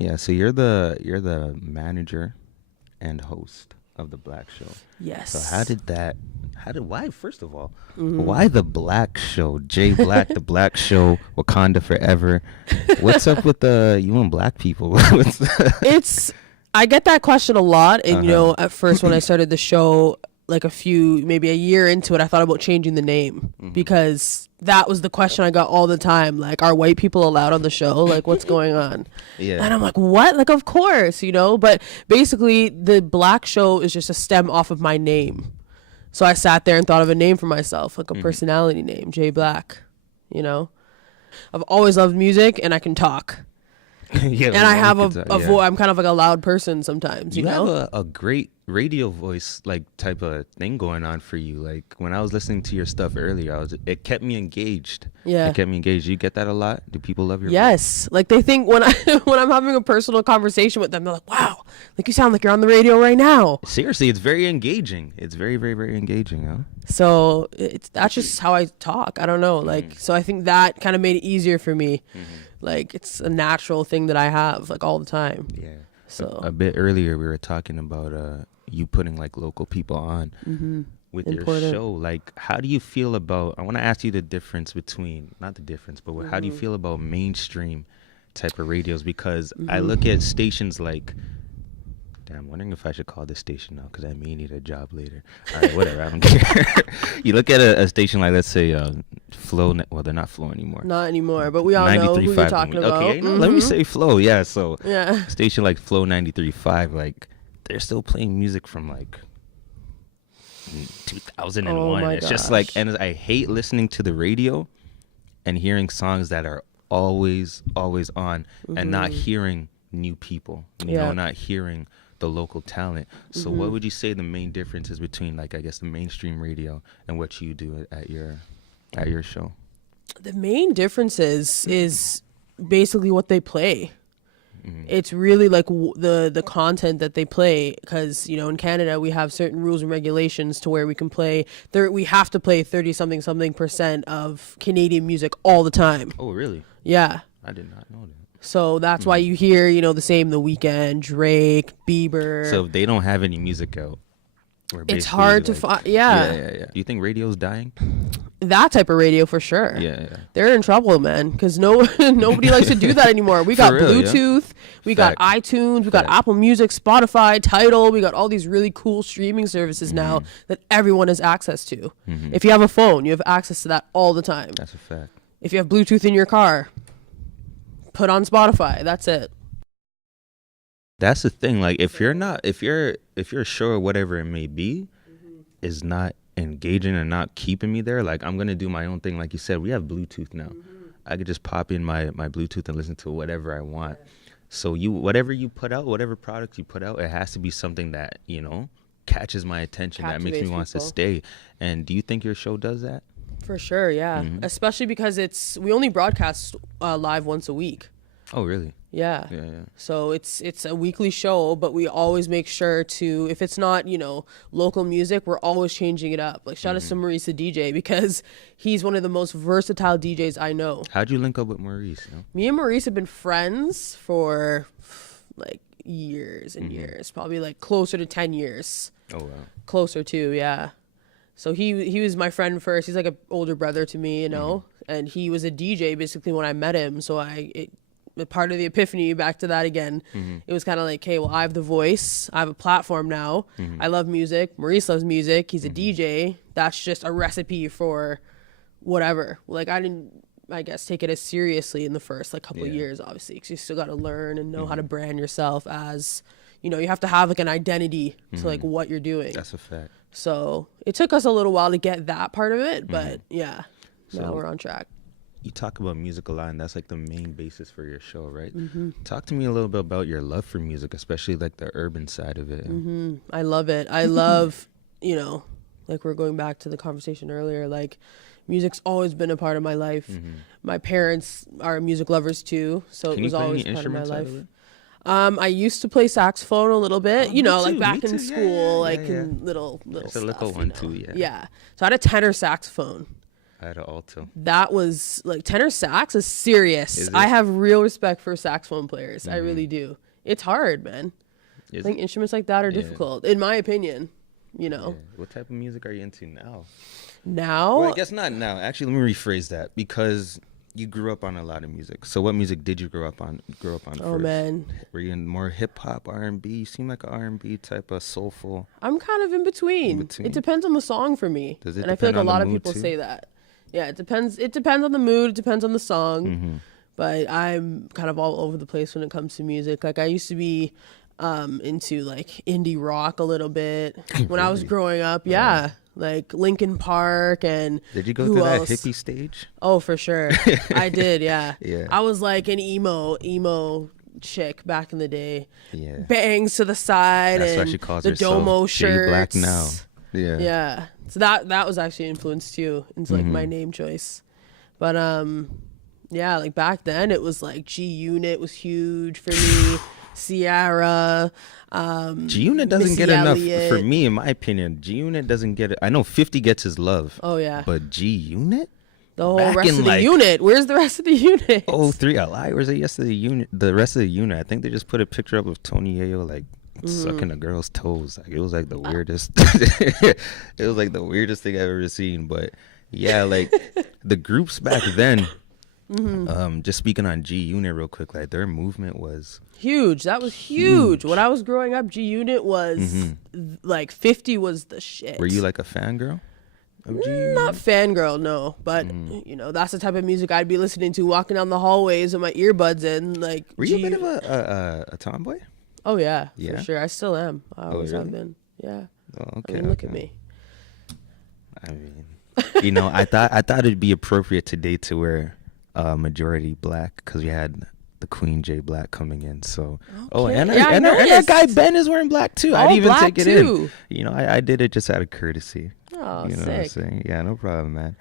Yeah, so you're the manager and host of the Black Show. So Yes. why, first of all, why the Black Show? Jay Black, the Black Show, Wakanda Forever. What's up with you and black people? It's I get that question a lot, and Uh-huh. at first when I started the show, like maybe a year into it, I thought about changing the name because that was the question I got all the time. Like, are white people allowed on the show? Like, what's going on? Yeah. And I'm like, what? Like, of course, But basically, the Black Show is just a stem off of my name. So I sat there and thought of a name for myself, like a personality name, Jay Black. I've always loved music, and I can talk. Yeah, And I have a yeah. voice. I'm kind of like a loud person sometimes, You you know? have a great radio voice, like, type of thing going on for you. Like, when I was listening to your stuff earlier, it kept me engaged. Yeah. It kept me engaged. You get that a lot? Do people love your voice? Yes. Like, they think when I'm having a personal conversation with them, they're like, wow, like, you sound like you're on the radio right now. Seriously, it's very engaging. It's very, very, very engaging, huh? So that's just how I talk. I don't know. Like, so I think that kind of made it easier for me. Like, it's a natural thing that I have, like, all the time. Yeah. So A bit earlier, we were talking about you putting, like, local people on with Important. your show. Like, how do you feel about, I want to ask you the difference between, not the difference, but how do you feel about mainstream type of radios? Because I look at stations like, I'm wondering if I should call this station now because I may need a job later. All right, whatever, I don't care. You look at a station like, let's say, Flow. Well, they're not Flow anymore. not anymore, but we all know who you're 93.5. talking about. Okay, let me say Flow. Yeah, so Yeah. station like Flow 93.5, like, they're still playing music from like 2001. Oh my It's just like, gosh. and I hate listening to the radio and hearing songs that are always on and not hearing new people, Yeah. not hearing the local talent. So what would you say the main difference is between, like, I guess, the mainstream radio and what you do at your show? The main difference is basically what they play. It's really like the content that they play, because in Canada we have certain rules and regulations to where we can play we have to play 30 something percent of Canadian music all the time. Oh, really? Yeah. I did not know that. So that's why you hear the same The Weeknd, Drake, Bieber. So if they don't have any music out, we're it's basically, hard to like, find. Yeah. Do you think radio's dying? That type of radio for sure. Yeah. They're in trouble, man, because nobody likes to do that anymore. We got real, yeah. Bluetooth, we got Fact. iTunes, we got Fact. Apple Music, Spotify, Tidal. We got all these really cool streaming services now that everyone has access to. If you have a phone, you have access to that all the time. That's a fact. If you have Bluetooth in your car, put on Spotify. That's it. That's the thing. Like, if your show or whatever it may be is not engaging and not keeping me there, like, I'm gonna do my own thing. Like you said, we have Bluetooth now. I could just pop in my Bluetooth and listen to whatever I want. So whatever you put out, whatever product you put out, it has to be something that catches my attention, that makes me Captivates want to people. stay. And do you think your show does that? For sure, yeah. Especially because we only broadcast live once a week. Oh, really? Yeah. Yeah. So it's a weekly show, but we always make sure to, if it's not, local music, we're always changing it up. Like, shout out to Maurice the DJ, because he's one of the most versatile DJs I know. How'd you link up with Maurice? Me and Maurice have been friends for like years and years, probably like closer to 10 years. Oh, wow. Closer to, yeah. So he was my friend first. He's like an older brother to me, and he was a DJ basically when I met him. So part of the epiphany, back to that again, it was kind of like, hey, well, I have the voice, I have a platform now, I love music, Maurice loves music, he's a DJ, that's just a recipe for whatever. Like, I didn't, I guess, take it as seriously in the first like couple of years, obviously, because you still got to learn and know how to brand yourself as, you have to have like an identity to like what you're doing. That's a fact. So it took us a little while to get that part of it, but yeah, now So- we're on track. You talk about music a lot, and that's like the main basis for your show, right? Talk to me a little bit about your love for music, especially like the urban side of it. I love it. I love, like, we're going back to the conversation earlier, like, music's always been a part of my life. My parents are music lovers too, so Can it was you play always any part of my instruments out life. of it? I used to play saxophone a little bit, Me like too, back me in too. school, Yeah, like yeah. in little It's a stuff. little one too, yeah. Yeah. So I had a tenor saxophone. I had an alto. That was like tenor sax is serious. Is it? I have real respect for saxophone players. I really do. It's hard, man. I think instruments like that are difficult, in my opinion. You know. Yeah. What type of music are you into now? Now, Well, I guess not now. Actually, let me rephrase that, because you grew up on a lot of music. So what music did you grow up on? oh first? man, Were you in more hip hop, R&B? You seem like an R&B type of soulful. I'm kind of in between. It depends on the song for me, Does it and I feel like depend a on lot the of mood people too? say that. Yeah, it depends. It depends on the mood. It depends on the song. Mm-hmm. But I'm kind of all over the place when it comes to music. Like I used to be into like indie rock a little bit when I was Really? growing up. Yeah, like Linkin Park and Did you go who through else? that hippie stage? Oh, for sure. I did. Yeah. Yeah. I was like an emo chick back in the day. Yeah. Bangs to the side That's why and she calls the herself Domo J shirts. Black now. Yeah. Yeah. So that was actually influenced too into like my name choice. But yeah, like back then it was like G Unit was huge for me. Sierra, G Unit doesn't Missy get enough Elliott. for me, in my opinion. G Unit doesn't get it. I know 50 gets his love. Oh yeah. But G Unit? The whole back rest in, of the like, unit. Where's the rest of the unit? Oh, 3 LI. Where's the yesterday unit? The rest of the unit. I think they just put a picture up of Tony Yayo like sucking a girl's toes. Like it was like the weirdest. It was like the weirdest thing I've ever seen. But yeah, like the groups back then. Just speaking on G Unit real quick, like their movement was Huge. That was huge. When I was growing up, G Unit was like 50 was the shit. Were you like a fangirl of G Unit? Not fangirl, no. But you know, that's the type of music I'd be listening to walking down the hallways with my earbuds in. Like, Were you a bit of a tomboy? Oh yeah, Yeah? for sure. I still am. I always have really? been. Yeah. Oh, okay. I mean, look at okay. me. I mean, you know, I thought it'd be appropriate today to wear majority black because we had the Queen J Black coming in. So and Yeah, I and that noticed. guy Ben is wearing black too. I All didn't even black, take it too. in. You know, I did it just out of courtesy. Oh, You know what I'm sick. saying? Yeah, no problem, man.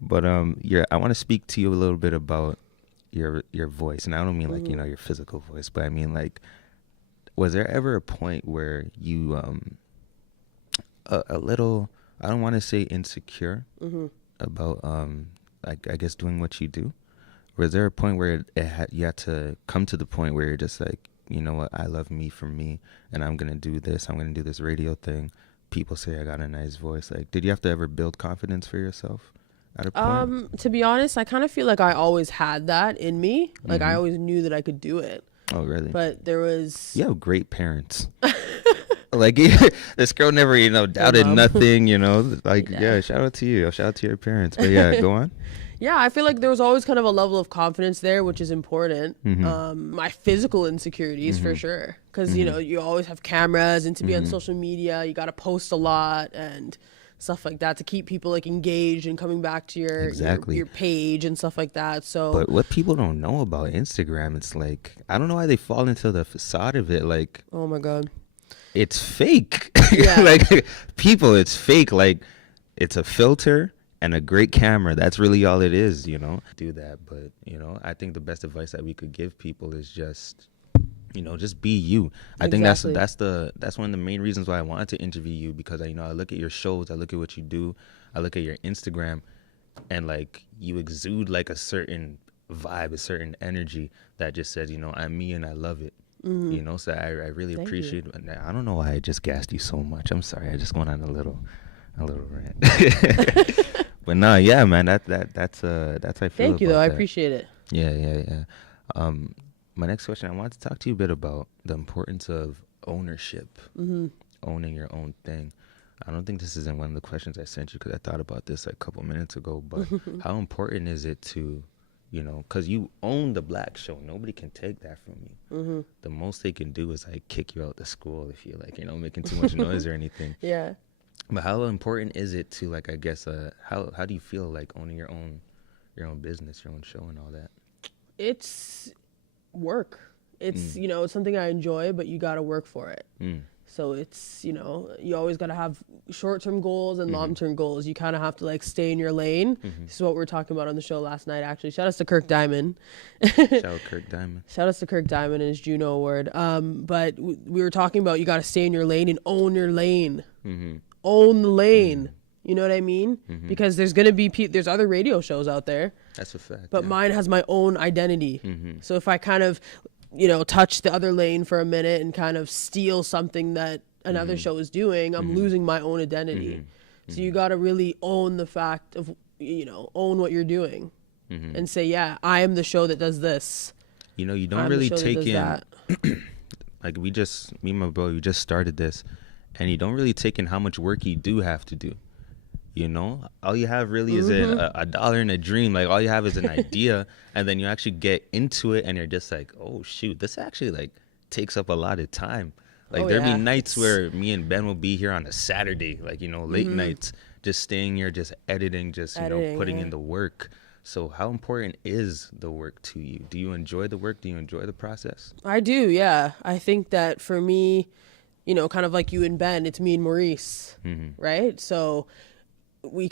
But I want to speak to you a little bit about your voice, and I don't mean like you know your physical voice, but I mean like, was there ever a point where you a little, I don't want to say insecure about like I guess doing what you do? Was there a point where you had to come to the point where you're just like, you know what, I love me for me, and I'm gonna do this. I'm gonna do this radio thing. People say I got a nice voice. Like, did you have to ever build confidence for yourself at a point? To be honest, I kind of feel like I always had that in me. Like I always knew that I could do it. Oh, really? But there was You have great parents. Like this girl never, you know, doubted Mom. nothing. You know, like Yeah. yeah, shout out to you. Shout out to your parents. But yeah, go on. Yeah, I feel like there was always kind of a level of confidence there, which is important. My physical insecurities for sure, because you know you always have cameras, and to be on social media, you got to post a lot and stuff like that to keep people like engaged and coming back to your Exactly. your page and stuff like that. So But what people don't know about Instagram, it's like I don't know why they fall into the facade of it. Like oh my god, it's fake. Yeah. Like people, it's fake. Like it's a filter and a great camera. That's really all it is, you know. Do that, but you know, I think the best advice that we could give people is just, you know, just be you. I think Exactly. that's one of the main reasons why I wanted to interview you, because I, you know, I look at your shows, I look at what you do, I look at your Instagram, and like you exude like a certain vibe, a certain energy that just says, you know, I'm me and I love it. You know, so I really Thank appreciate it. I don't know why I just gassed you so much. I'm sorry. I just went on a little rant. But no, yeah, man, that's how I feel. thank you though, about I that. appreciate it. Yeah. My next question, I want to talk to you a bit about the importance of ownership, owning your own thing. I don't think this is in one of the questions I sent you because I thought about this like a couple minutes ago, but how important is it to, you know, because you own the Black show. Nobody can take that from you. The most they can do is like kick you out the school if you're like, you know, making too much noise or anything. Yeah. But how important is it to like, I guess, how do you feel like owning your own business, your own show and all that? It's work. It's you know, it's something I enjoy, but you got to work for it. So it's, you know, you always got to have short-term goals and long-term goals. You kind of have to like stay in your lane. This is what we were talking about on the show last night, actually. Shout out to Kirk Diamond. Shout out Kirk Diamond. Shout out to Kirk Diamond and his Juno Award. But we were talking about you got to stay in your lane and own your lane. Own the lane. You know what I mean? Mm-hmm. Because there's gonna be there's other radio shows out there, That's a fact. but yeah. mine has my own identity. Mm-hmm. So if I kind of, touch the other lane for a minute and kind of steal something that another show is doing, I'm losing my own identity. So you got to really own the fact of, own what you're doing and say, yeah, I am the show that does this. You know, you don't I'm really the show that take does in, that. like me and my bro, we just started this, and you don't really take in how much work you do have to do. You know, all you have really is a dollar and a dream. Like all you have is an idea, and then you actually get into it, and you're just like, oh shoot, this actually like takes up a lot of time. Like there'd be nights where me and Ben will be here on a Saturday, like late nights, just staying here, just editing, just putting in the work. So how important is the work to you? Do you enjoy the work? Do you enjoy the process? I do, yeah. I think that for me, kind of like you and Ben, it's me and Maurice, right? So we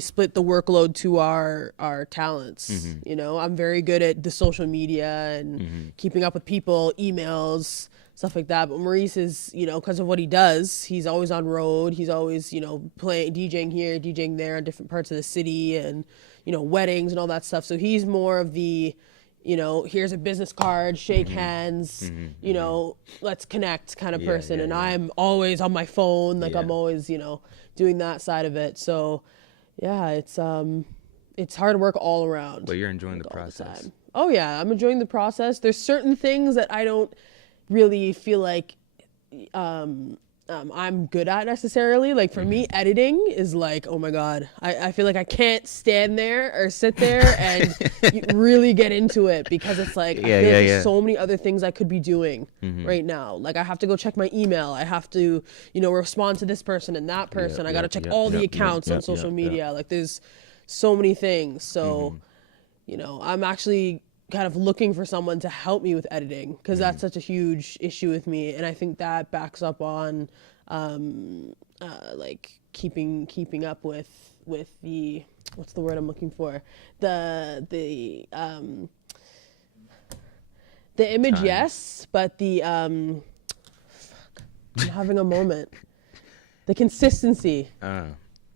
split the workload to our talents. I'm very good at the social media and keeping up with people, emails, stuff like that. But Maurice is, because of what he does, he's always on road. He's always, playing, DJing here, DJing there in different parts of the city and, weddings and all that stuff. So he's more of the, here's a business card, shake hands, let's connect kind of person. And I'm always on my phone. Like I'm always, doing that side of it. So yeah, it's hard work all around. But you're enjoying the process. Oh yeah, I'm enjoying the process. There's certain things that I don't really feel like I'm good at necessarily. Like for me, editing is like, oh my God, I feel like I can't stand there or sit there and really get into it because it's like, I feel like there's so many other things I could be doing right now. Like I have to go check my email. I have to, respond to this person and that person. I got to check all the accounts on social media. Like there's so many things. So, I'm actually kind of looking for someone to help me with editing because that's such a huge issue with me, and I think that backs up on like keeping up with the, what's the word I'm looking for, the image. Time. Yes, but the I'm having a moment, the consistency.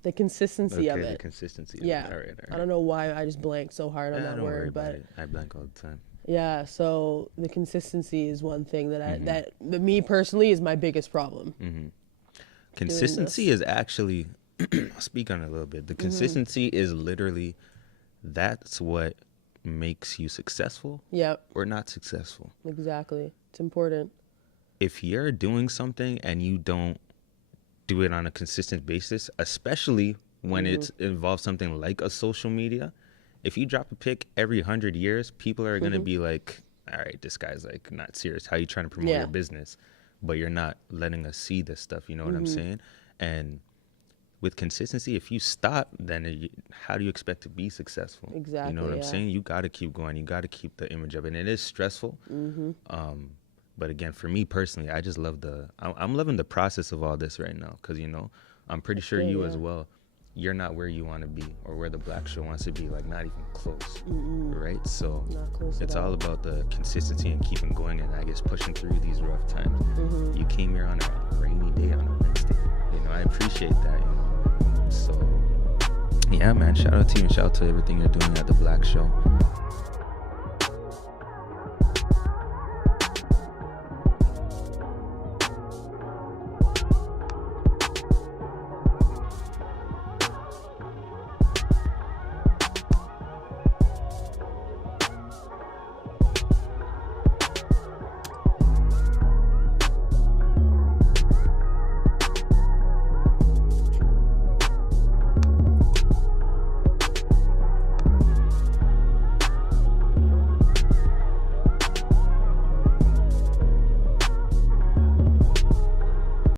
The consistency of it. The consistency. Yeah. All right. I don't know why I just blanked so hard on that don't worry word, about but it. I blank all the time. yeah. So the consistency is one thing that that me personally is my biggest problem. Consistency is actually, I'll speak on it a little bit. The consistency is literally, that's what makes you successful. Yep. Or not successful. Exactly. It's important. If you're doing something and you don't do it on a consistent basis, especially when it involves something like a social media, if you drop a pic every 100 years, people are going to be like, all right, this guy's like not serious. How are you trying to promote your business? But you're not letting us see this stuff. You know what I'm saying? And with consistency, if you stop, then how do you expect to be successful? Exactly. You know what I'm saying? You got to keep going. You got to keep the image up. And it is stressful. But again, for me personally, I just love I'm loving the process of all this right now. Because, I'm pretty sure you as well, you're not where you want to be or where the Black Show wants to be, like not even close, right? So it's all about the consistency and keeping going and I guess pushing through these rough times. You came here on a rainy day on a Wednesday. I appreciate that, So yeah, man, shout out to you and shout out to everything you're doing at the Black Show.